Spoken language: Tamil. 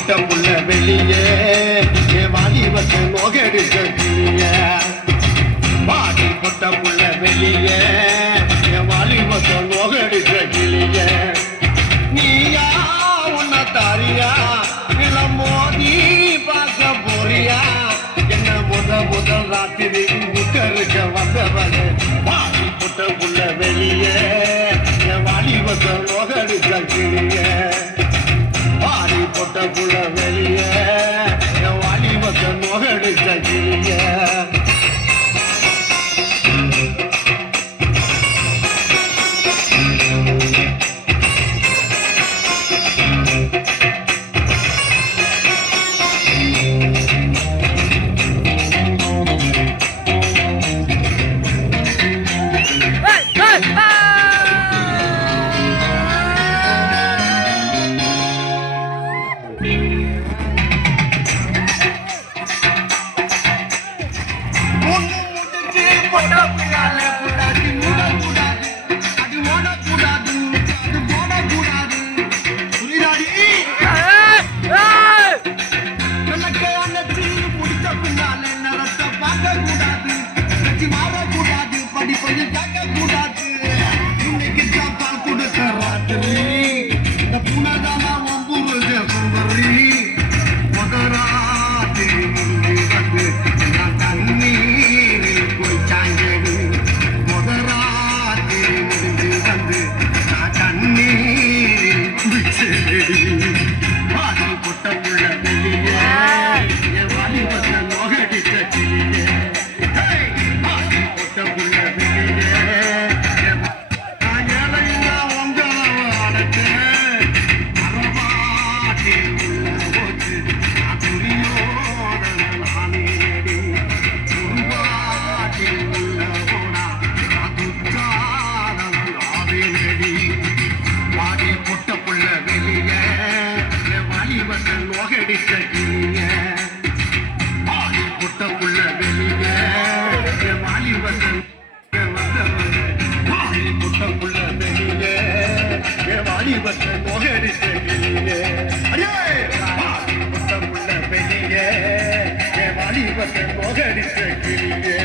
போட்ட புள்ள வெளியே என் வாலிபத்தை நோகடிச்ச கிளியே பாடி போட்ட புள்ள வெளியே என் வாலிபத்தை நோகடிச்ச கிளியே நீயா உன்ன தாரியா இளம் மோதி பார்க்க போறியா என்ன முதல் ராத்திரி முட்டருக்க வந்தவனே பாடி போட்ட புள்ள வெளியே என் வாலிபத்தை நோகடிச்ச கிளியே பாடி போட்ட புள்ள வெளியே என் வாலிபத்தை நோகடிச்ச கிளியே Mogadishu